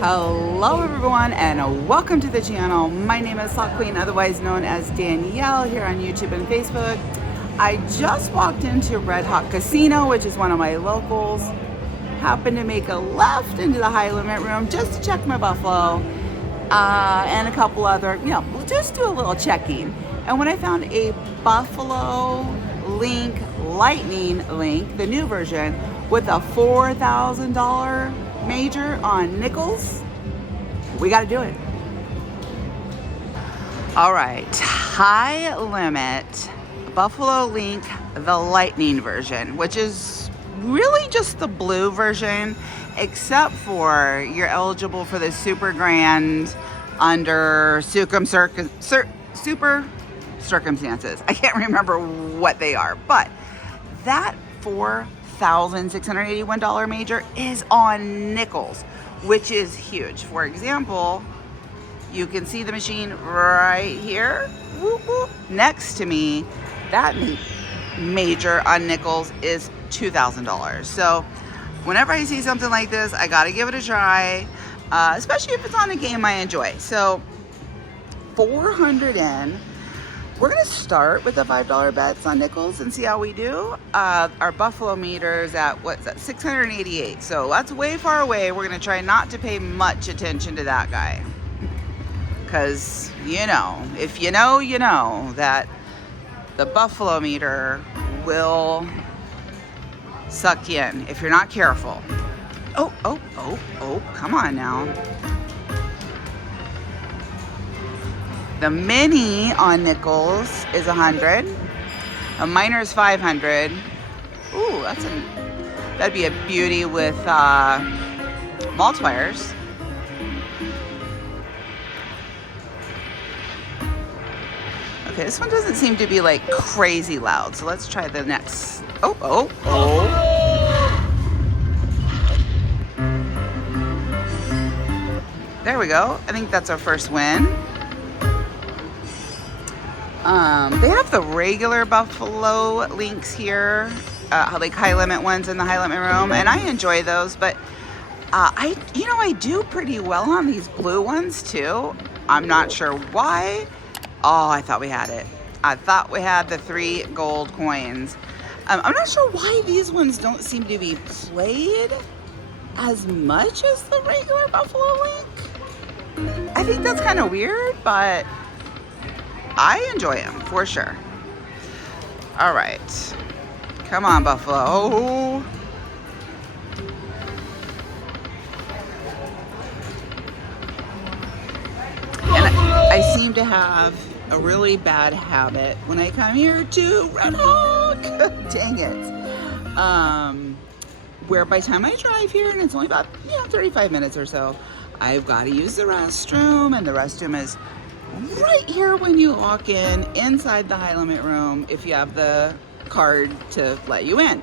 Hello everyone and welcome to the channel. My name is Slot Queen, otherwise known as Danielle, here on YouTube and Facebook. I just walked into Red Hawk Casino, which is one of my locals. Happened to make a left into the high limit room just to check my buffalo and a couple other, just do a little checking. And when I found a Buffalo Link Lightning Link, the new version, with a $4,000 major on nickels, we got to do it. All right, high limit Buffalo Link, the Lightning version, which is really just the blue version, except for you're eligible for the super grand under super circumstances. I can't remember what they are, but that $4,681 major is on nickels, which is huge. For example, you can see the machine right here. Whoop, whoop. Next to me, that major on nickels is $2,000. So whenever I see something like this, I gotta give it a try, especially if it's on a game I enjoy. So 400 in. We're gonna start with the $5 bets on nickels and see how we do. Our Buffalo meter's at, what's that, 688. So that's way far away. We're gonna try not to pay much attention to that guy. Cause if you know that the Buffalo meter will suck you in if you're not careful. Oh, come on now. The mini on nickels is 100. A minor is 500. Ooh, that'd be a beauty with multipliers. Okay, this one doesn't seem to be like crazy loud, so let's try the next. Oh. There we go. I think that's our first win. They have the regular Buffalo Links here, like high limit ones in the high limit room, and I enjoy those, but I do pretty well on these blue ones too. I'm not sure why. Oh, I thought we had it. I thought we had the 3 gold coins. I'm not sure why these ones don't seem to be played as much as the regular Buffalo Link. I think that's kind of weird, but I enjoy them for sure. All right, come on, Buffalo. And I seem to have a really bad habit when I come here to Red Hawk. Dang it. Where by the time I drive here, and it's only about 35 minutes or so, I've got to use the restroom, and the restroom is right here when you walk in inside the high limit room if you have the card to let you in.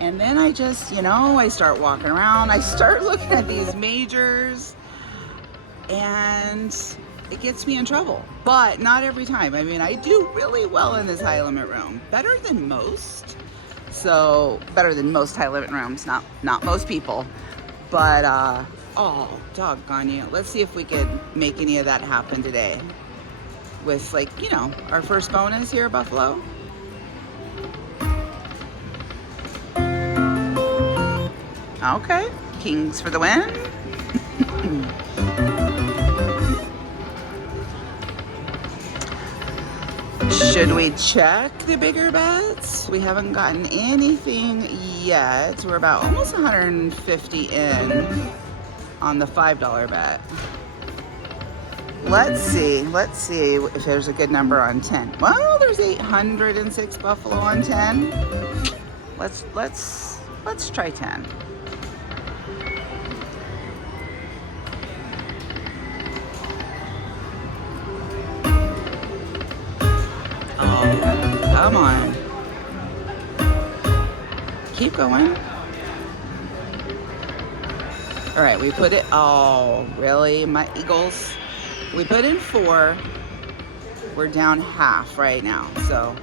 And then I just, I start walking around, I start looking at these majors, and it gets me in trouble. But not every time. I mean, I do really well in this high limit room, better than most. So better than most high limit rooms, not most people, but oh, doggone you. Let's see if we could make any of that happen today with, our first bonus here, Buffalo. Okay, kings for the win. Should we check the bigger bets? We haven't gotten anything yet. We're about almost 150 in on the $5 bet. Let's see if there's a good number on 10. Well, there's 806 Buffalo on 10. Let's try 10. Oh, come on. Keep going. All right, we put it, oh, really? My Eagles. We put in 4. We're down half right now, so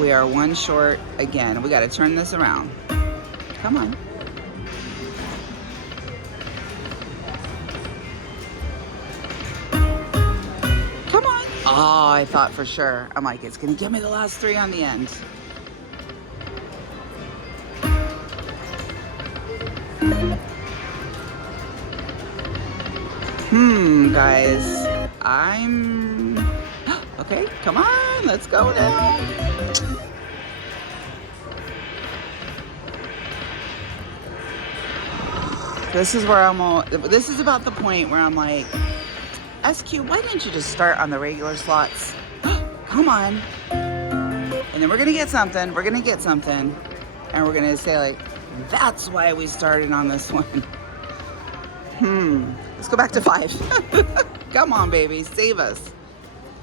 we are 1 short again. We got to turn this around. Come on. Oh, I thought for sure. I'm like, it's gonna give me the last 3 on the end. Guys, okay, come on, let's go now. This is where this is about the point where I'm like, SQ, why didn't you just start on the regular slots? Come on. And then we're gonna get something, and we're gonna say like, that's why we started on this one. Let's go back to 5. Come on, baby, save us.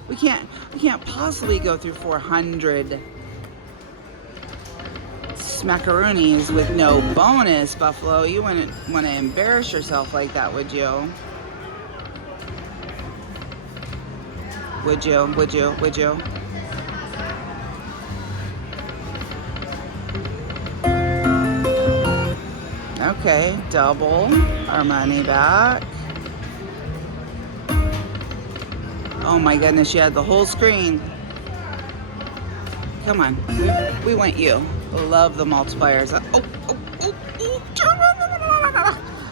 We can't possibly go through 400 smackaroonies with no bonus, Buffalo. You wouldn't want to embarrass yourself like that, would you? Would you? Okay, double our money back. Oh my goodness, you had the whole screen. Come on, we want you. Love the multipliers.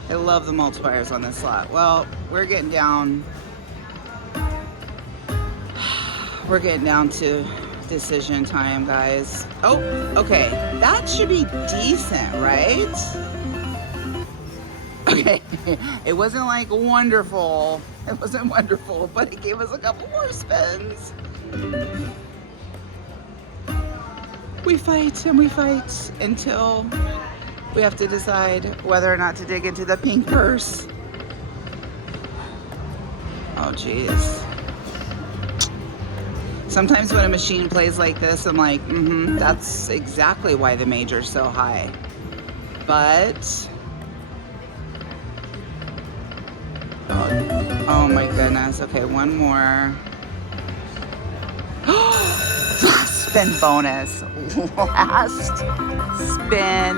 I love the multipliers on this slot. Well, we're getting down to decision time, guys. Oh, okay, that should be decent, right? Okay, it wasn't like wonderful. It wasn't wonderful, but it gave us a couple more spins. We fight and we fight until we have to decide whether or not to dig into the pink purse. Oh, geez. Sometimes when a machine plays like this, I'm like, that's exactly why the major's so high. But oh my goodness. Okay, one more. Last spin bonus. Last spin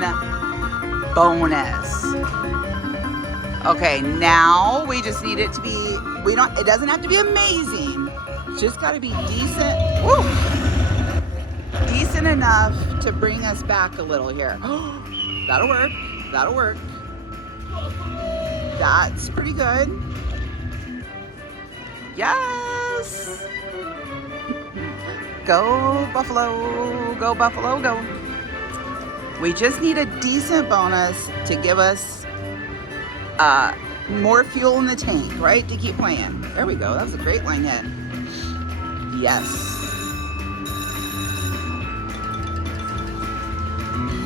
bonus. Okay, now we just need it to be, it doesn't have to be amazing. It's just gotta be decent. Woo! Decent enough to bring us back a little here. That'll work. That'll work. That's pretty good. Yes! Go Buffalo, go Buffalo, go. We just need a decent bonus to give us more fuel in the tank, right? To keep playing. There we go, that was a great line hit. Yes.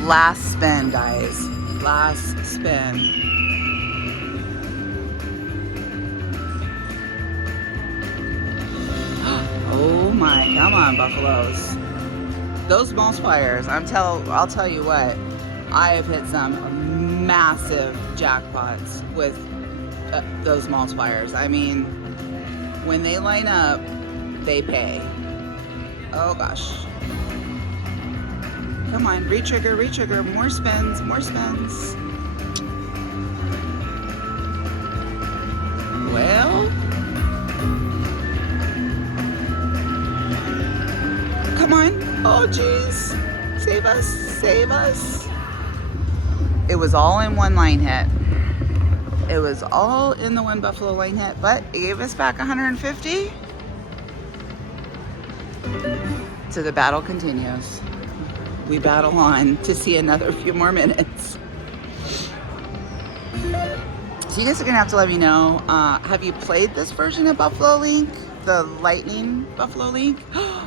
Last spin, guys. Last spin. Oh my, come on, Buffaloes. Those multipliers, I'll tell you what, I have hit some massive jackpots with those multipliers. I mean, when they line up, they pay. Oh gosh. Come on, re-trigger, more spins, more spins. Well, come on. Oh geez, save us, save us. It was all in one line hit. It was all in the one Buffalo line hit, but it gave us back 150. So the battle continues. We battle on to see another few more minutes. So you guys are gonna have to let me know, have you played this version of Buffalo Link? The Lightning Buffalo Link?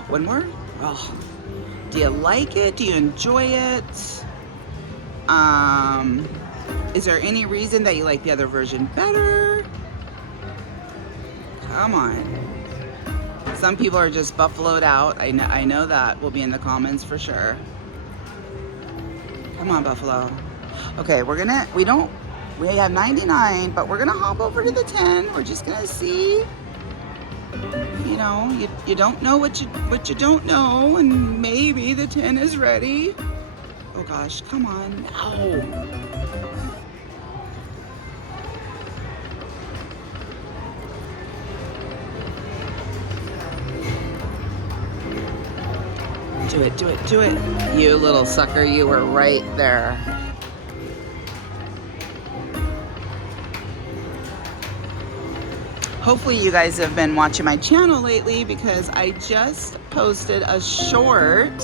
One more? Oh. Do you like it? Do you enjoy it? Is there any reason that you like the other version better? Come on. Some people are just buffaloed out. I know that will be in the comments for sure. Come on, Buffalo. Okay, we have 99, but we're gonna hop over to the 10. We're just gonna see. You know, you don't know what you don't know, and maybe the 10 is ready. Oh gosh, come on, no. Do it, do it, do it. You little sucker, you were right there. Hopefully you guys have been watching my channel lately because I just posted a short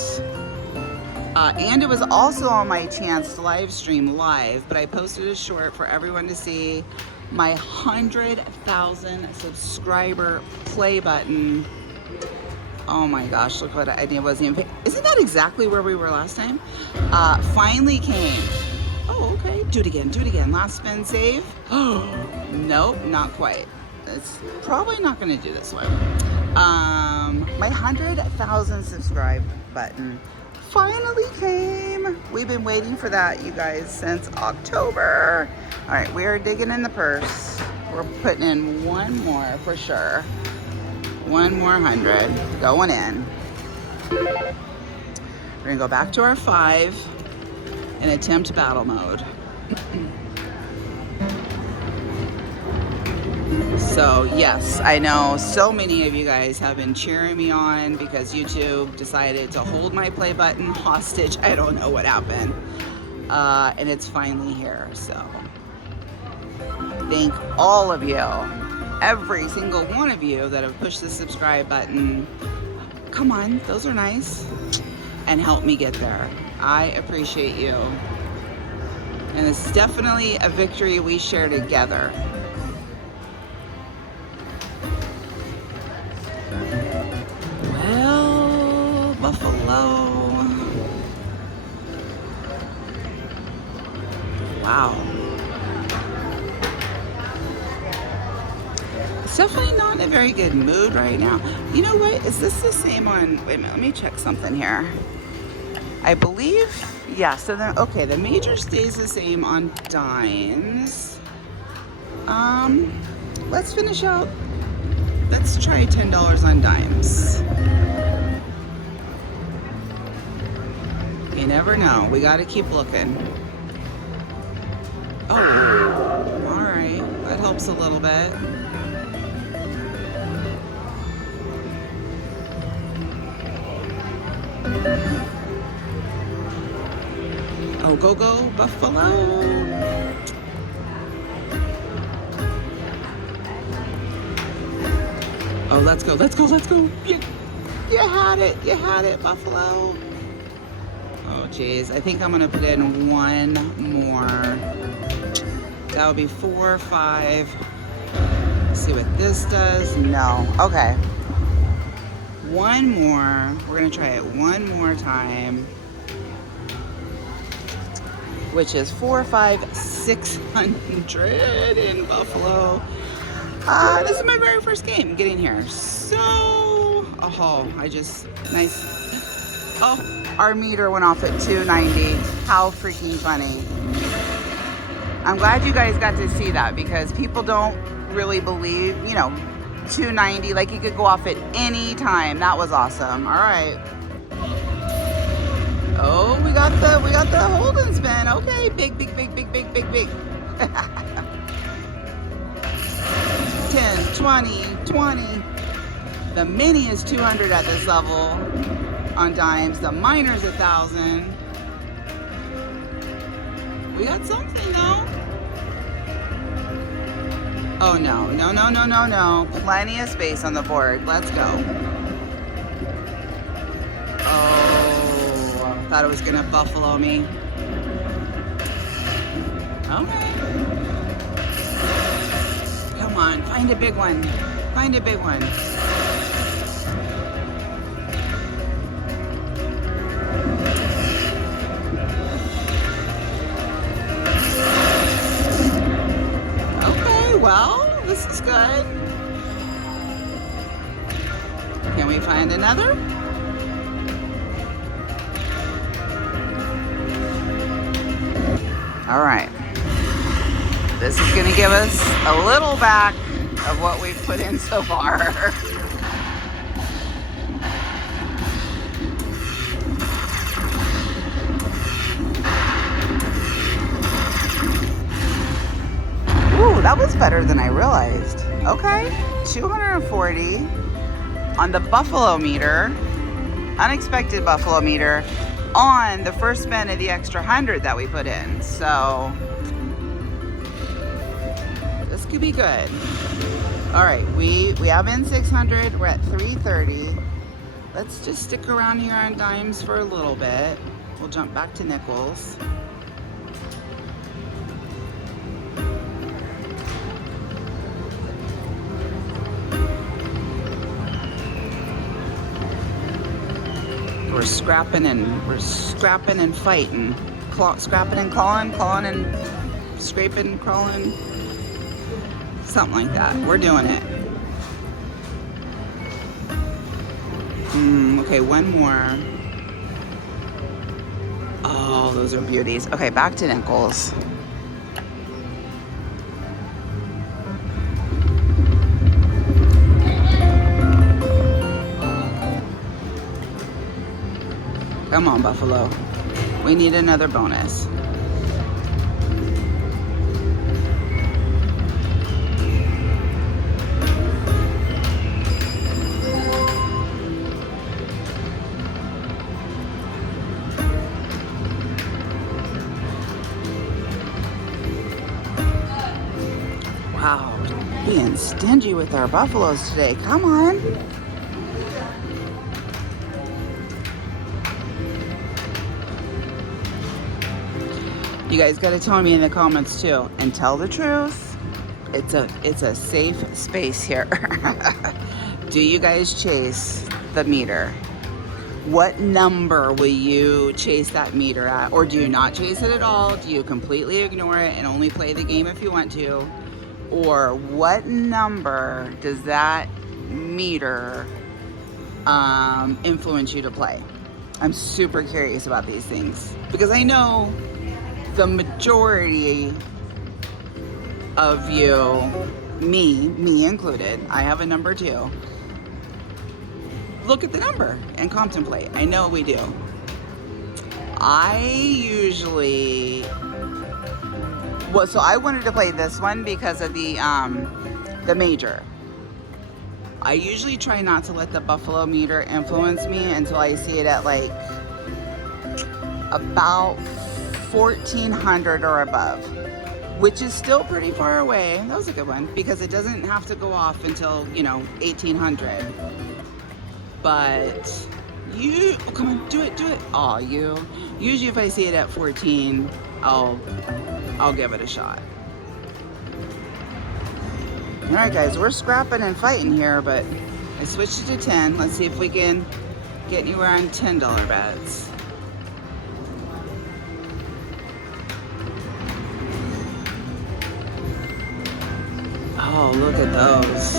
and it was also on my Chance live stream live, but I posted a short for everyone to see my 100,000 subscriber play button. Oh my gosh, look what I did. Wasn't even, isn't that exactly where we were last time? Finally came. Oh, okay. Do it again. Last spin save. Oh, nope, not quite. It's probably not going to do this one. My 100,000 subscribe button finally came. We've been waiting for that, you guys, since October. All right, we are digging in the purse. We're putting in one more for sure. One more 100 going in. We're gonna go back to our 5 and attempt battle mode. So yes, I know so many of you guys have been cheering me on because YouTube decided to hold my play button hostage. I don't know what happened. And it's finally here. So thank all of you, every single one of you that have pushed the subscribe button. Come on, those are nice. And help me get there. I appreciate you. And it's definitely a victory we share together. Well, Buffalo. Wow. It's definitely not in a very good mood right now. You know what? Is this the same on, wait a minute, let me check something here. I believe, yeah, so then, okay, the major stays the same on dimes. Let's finish out. Let's try $10 on dimes. You never know. We got to keep looking. Oh, all right. That helps a little bit. Oh, go, go, Buffalo. Oh, let's go, let's go, let's go. You had it, Buffalo. Oh, geez. I think I'm going to put in one more. That would be 4 or 5. Let's see what this does. No. Okay. One more. We're going to try it one more time. Which is 4, 5, 600 in Buffalo. This is my very first game getting here. So, oh, nice. Oh, our meter went off at 290. How freaking funny. I'm glad you guys got to see that because people don't really believe, 290, like you could go off at any time. That was awesome. All right. Oh, we got the hold and spin. Okay, big. 10, 20. The mini is 200 at this level on dimes. The minor's 1,000. We got something though. Oh no. Plenty of space on the board. Let's go. Oh, thought it was gonna buffalo me. Okay. Come on, find a big one. Okay, well, this is good. Can we find another? All right. This is going to give us a little back of what we've put in so far. Ooh, that was better than I realized. Okay, 240 on the Buffalo meter. unexpected buffalo meter on the first spin of the extra 100 that we put in. So this could be good. All right, we have in 600. We're at 330. Let's just stick around here on dimes for a little bit. We'll jump back to nickels. We're scrapping and fighting, scrapping and clawing and scraping, crawling, something like that. We're doing it. Okay, one more. Oh, those are beauties. Okay, back to nickels. Come on, buffalo. We need another bonus. Wow, being stingy with our buffaloes today. Come on. You guys got to tell me in the comments too, and tell the truth. It's a safe space here. Do you guys chase the meter? What number will you chase that meter at? Or do you not chase it at all? Do you completely ignore it and only play the game if you want to? Or what number does that meter influence you to play? I'm super curious about these things because I know the majority of you, me included, I have a number too, look at the number and contemplate. I know we do. I usually, well, so I wanted to play this one because of the major. I usually try not to let the buffalo meter influence me until I see it at like about 1,400 or above, which is still pretty far away. That was a good one because it doesn't have to go off until, 1,800. But you, oh, come on, do it. Oh, usually if I see it at 14, I'll give it a shot. All right, guys, we're scrapping and fighting here, but I switched it to 10. Let's see if we can get anywhere on $10 bets. Oh, look at those.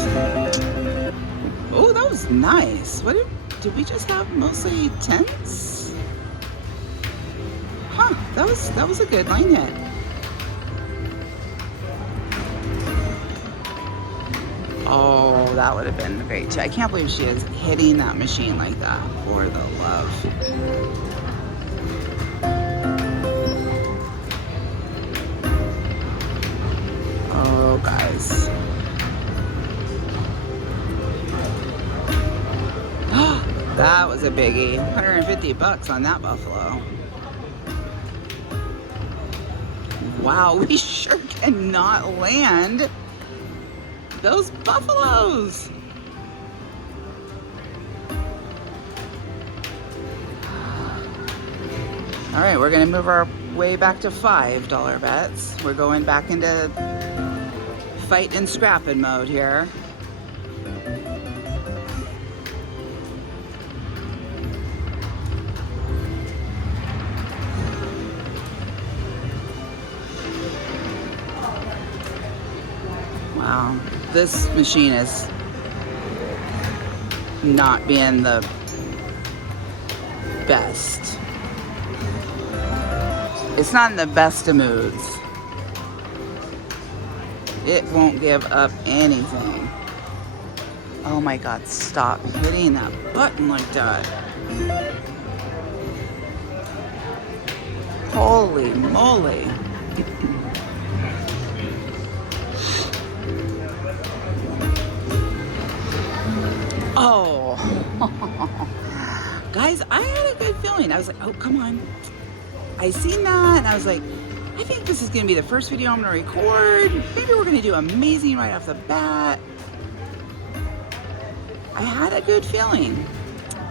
Oh, that was nice. What did we just have mostly 10s? Huh, that was a good line hit. Oh, that would have been great too. I can't believe she is hitting that machine like that, for the love. Oh, guys. That was a biggie. 150 bucks on that buffalo. Wow, we sure cannot land those buffaloes. All right, we're gonna move our way back to $5 bets. We're going back into fight and scrapping mode here. Wow, this machine is not being the best. It's not in the best of moods. It won't give up anything. Oh my God, stop hitting that button like that. Holy moly. Oh, guys, feeling. I was like, oh, come on. I seen that and I was like, I think this is gonna be the first video I'm gonna record. Maybe we're gonna do amazing right off the bat. I had a good feeling.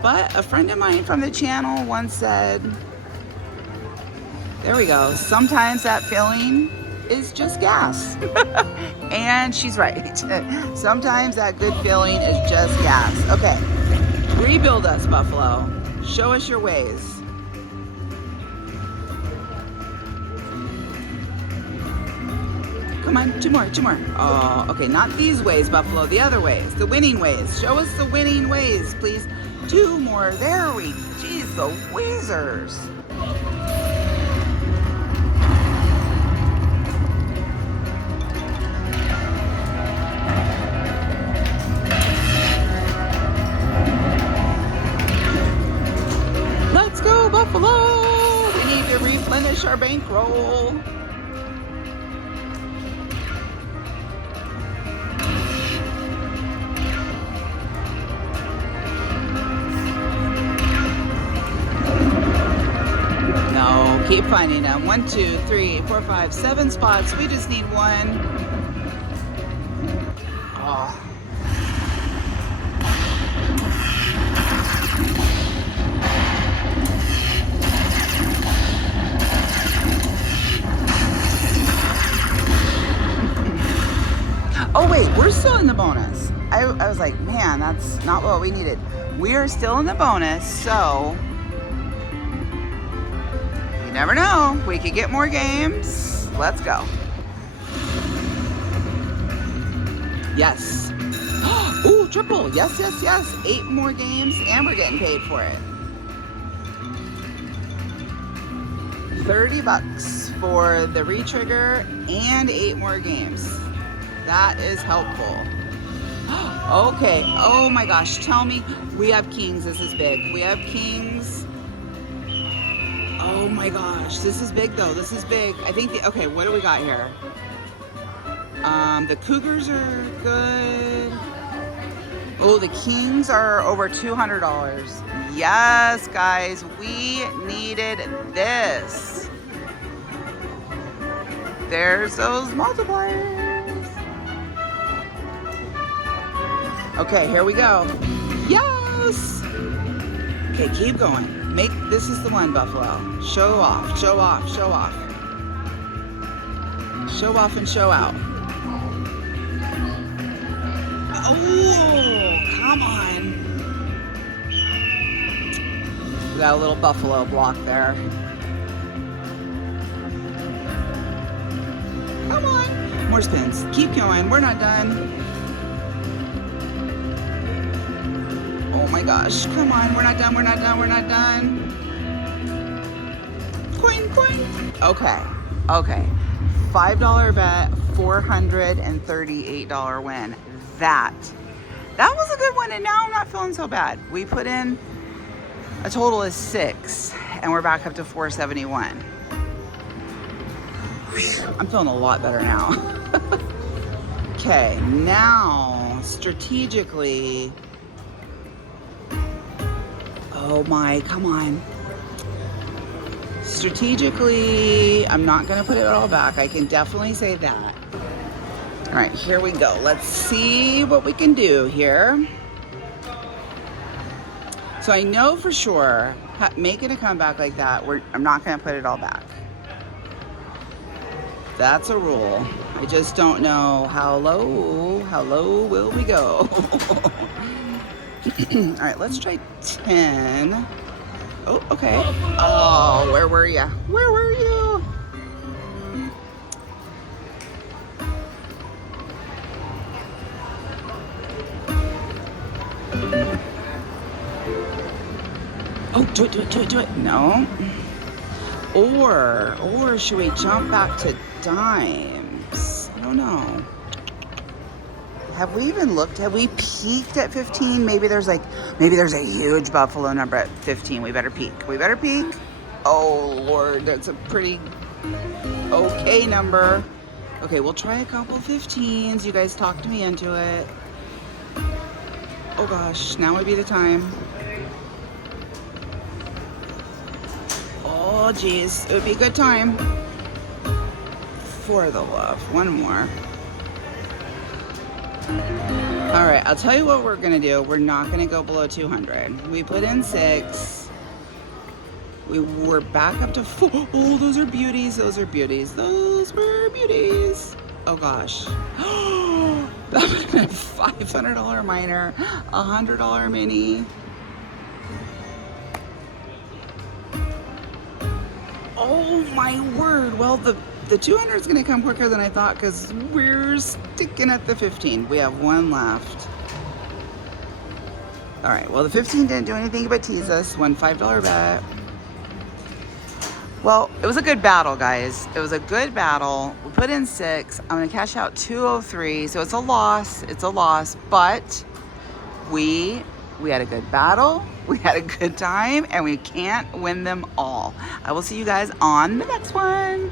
But a friend of mine from the channel once said, there we go, sometimes that feeling is just gas. And she's right. Sometimes that good feeling is just gas. Okay, rebuild us, Buffalo. Show us your ways. Come on, two more. Oh, okay, not these ways, Buffalo, the other ways, the winning ways. Show us the winning ways, please. Two more, there we, geez, the whizzers. Let's go, Buffalo. We need to replenish our bankroll. Keep finding them. 1, 2, 3, 4, 5, 7 spots. We just need one. Oh. Oh wait, we're still in the bonus. I was like, man, that's not what we needed. We are still in the bonus, so you never know. We could get more games. Let's go. Yes. Ooh, triple. Yes, yes, yes. 8 more games and we're getting paid for it. $30 for the retrigger and 8 more games. That is helpful. Okay. Oh my gosh. Tell me. We have kings. This is big. We have kings. Oh my gosh, this is big though. This is big. I think okay, what do we got here? The Cougars are good. Oh, the Kings are over $200. Yes, guys, we needed this. There's those multipliers. Okay, here we go. Yes. Okay, keep going. This is the one, Buffalo. Show off, show off, show off. Show off and show out. Oh, come on. We got a little Buffalo block there. Come on. More spins. Keep going. We're not done. Oh my gosh, come on, we're not done, we're not done, we're not done. Coin, coin. Okay, okay. $5 bet, $438 win. That was a good one, and now I'm not feeling so bad. We put in a total of 6, and we're back up to 471. I'm feeling a lot better now. Okay, now, strategically, oh my, come on. Strategically, I'm not gonna put it all back. I can definitely say that. All right, here we go. Let's see what we can do here. So I know for sure, making a comeback like that, I'm not gonna put it all back. That's a rule. I just don't know how low will we go? All right, let's try 10. Oh, okay. Oh, where were you? Where were you? Oh, do it, do it, do it, do it. No. Or should we jump back to dimes? I don't know. Have we even looked? Have we peaked at 15? Maybe there's a huge Buffalo number at 15. We better peak. We better peak. Oh Lord, that's a pretty okay number. Okay, we'll try a couple 15s. You guys talked me into it. Oh gosh, now would be the time. Oh, geez. It would be a good time. For the love. One more. All right, I'll tell you what we're gonna do. We're not gonna go below 200. We put in 6. We're back up to 4. Oh, those are beauties. Those are beauties. Those were beauties. Oh gosh. That would have been a $500 minor, $100 mini. Oh my word. Well, the 200 is gonna come quicker than I thought because we're sticking at the 15. We have one left. All right, well, the 15 didn't do anything but tease us. One $5 bet. Well, it was a good battle, guys. It was a good battle. We put in 6. I'm gonna cash out 203, so it's a loss. It's a loss, but we had a good battle. We had a good time, and we can't win them all. I will see you guys on the next one.